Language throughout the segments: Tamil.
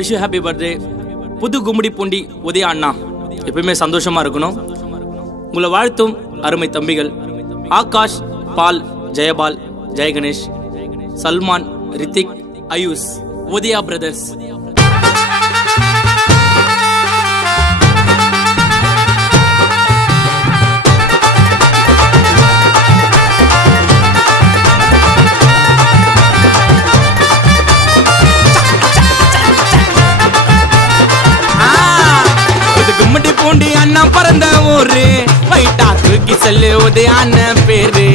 Wish happy birthday. புது கும்மிடி பூண்டி உதயா அண்ணா எப்பயுமே சந்தோஷமா இருக்கணும். உங்களை வாழ்த்தும் அருமை தம்பிகள் ஆகாஷ், பால், ஜெயபால், ஜெயகணேஷ், சல்மான், ரித்திக், ஆயுஷ், உதயா பிரதர்ஸ். கும்மிடி பூண்டி அண்ணா பிறந்த ஊரு, வைட்டா தூக்கி செல்லு உதயான பேரு.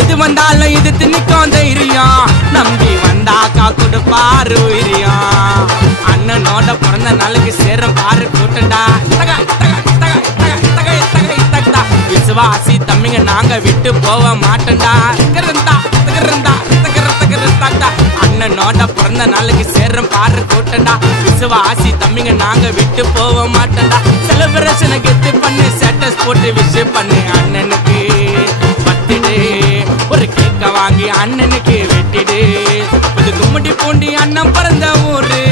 எது வந்தாலும் இது திணிக்கும் தைரியம், நம்பி வந்தாக்கா கொடுப்பாரு உயிரியம். அண்ணனோட பிறந்த நாளுக்கு சேரும் பாரு கூட்டண்டா. விசுவாசி தம்பிங்க நாங்க விட்டு போக மாட்டோம்டா. அண்ணனோட பிறந்த நாளுக்கு சேரும் பாரு கூட்டண்டா. விசுவாசி தம்பிங்க நாங்க விட்டு போக மாட்டோம்டா. செலிப்ரேஷனை கெத்து பண்ணு, ஸ்டேட்டஸ் போட்டு விஷ் பண்ணு. அண்ணனுக்கு பத்திடு, ஒரு கேக்க வாங்கி அண்ணனுக்கு வெட்டிடு. புது கும்மிடி பூண்டி அண்ணன் பிறந்த ஊரு,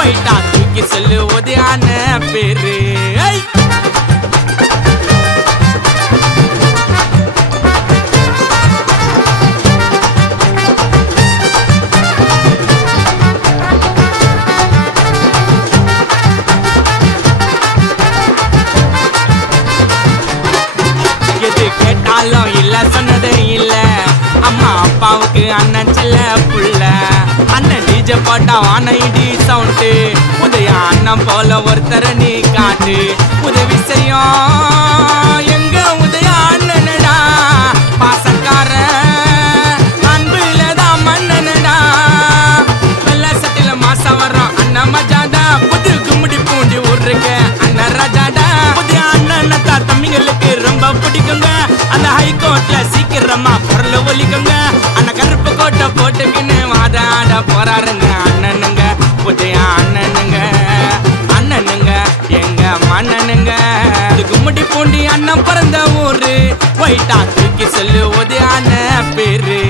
வைட்டா தூக்கி சொல்லு உதயான பேரு. கேட்டாலும் இல்ல சொன்னதே இல்ல, அம்மா அப்பாவுக்கு அண்ணன் செல்ல புள்ள. அண்ணன் டிஜே போட்டா வான இடி சவுண்ட், உதயா அண்ணன் போல ஒருத்தர நீ காட்டு. உதவி செய்யும் எங்க உதயா அண்ணனடா, பாசக்கார அன்புலதான் மன்னனடா. வெள்ள சட்டில மாசம் வரும் அண்ணன் மஜாடா. புது கும்மிடி பூண்டி ஊருக்கு அண்ணன் ராஜாடா. உதயா அண்ணனத்தா தம்பிங்களுக்கு ரொம்ப பிடிக்குங்க. அந்த ஹைகோர்ட்ல சீக்கிரமா பொருள் ஒலிக்குங்க. அண்ணன் கருப்பு கோட்டை போட்டுக்கின்னு வாதாட போறாருங்க. அண்ணனுங்க உதயா அண்ணனுங்க, அண்ணனுங்க எங்க மன்னனுங்க. கும்மிடி பூண்டி அண்ணன் பிறந்த ஊரு, வைட்டா தூக்கி சொல்லு உதயான பேரு.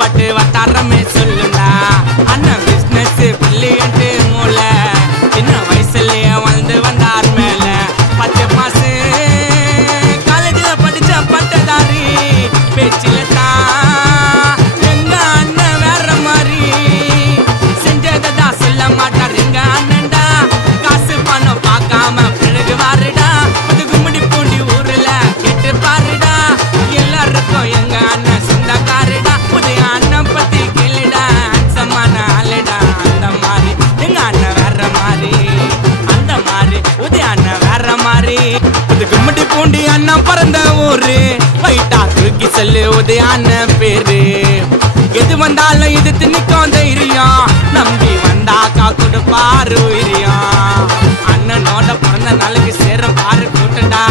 பட்டு வட்டாரமே சொல்லுண்டா. அண்ணன் பிசினஸ் பில்லியன்ட்டு மூல, சின்ன வயசுலயே வந்து வந்தார் மேல. 10 மாசு காலேஜ்ல படிச்ச பட்டதாரி, பேச்சில தான் எங்க அண்ணன் வேற மாதிரி. செஞ்சதா சொல்ல மாட்டார் எங்க அண்ணன்டா, காசு பணம் பார்க்காம பிறகு வாருடா. புது கும்மிடி பூண்டி ஊர்ல கேட்டு பாருடா, எல்லாருக்கும் எங்க அண்ணன் சொந்தக்காருடா. உதயா அண்ணன் பத்தி கேளுடா, அம்சமான ஆளுடா. அந்த மாதிரி எங்க அண்ணன் வேற மாதிரி, அந்த மாதிரி உதயா அண்ணன் வேற மாதிரி. புது கும்மிடி பூண்டி அண்ணன் பிறந்த ஊரு, வைட்டா தூக்கி சொல்லு உதயான பேரு. எது வந்தாலும் இது திணிக்கும் தைரியம், நம்பி வந்தாக்கா கொடுப்பாரு உயிரியம். அண்ணனோட பிறந்த நாளுக்கு சேரும் பாரு கூட்டண்டா.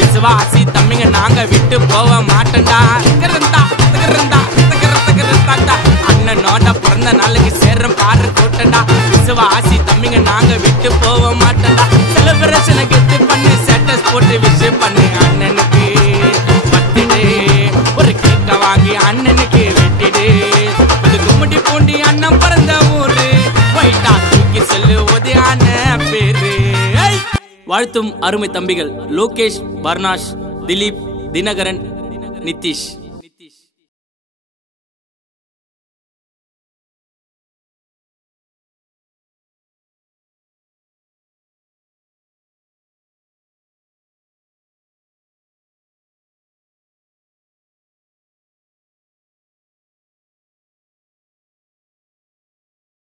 விசுவாசி தம்பிங்க நாங்க விட்டு போக மாட்டோம்டா. அண்ணனோட பிறந்த நாளுக்கு சேரும் பாரு கூட்டண்டா. விசுவாசி தம்பிங்க நாங்க விட்டு போக மாட்டோம்டா. செலிப்ரேஷனை கெத்து பண்ணு, ஸ்டேட்டஸ் போட்டு விஷ் பண்ணு. அண்ணனுக்கு பத்திடு, ஒரு கேக்க வாங்கி அண்ணனுக்கு வெட்டிடு. புது கும்மிடி பூண்டி அண்ணன் பிறந்த ஊரு, வைட்டா தூக்கி சொல்லு உதயான பேரு. வாழ்த்தும் அருமை தம்பிகள் லோகேஷ், பர்னாஷ், திலீப், தினகரன், நிதிஷ்.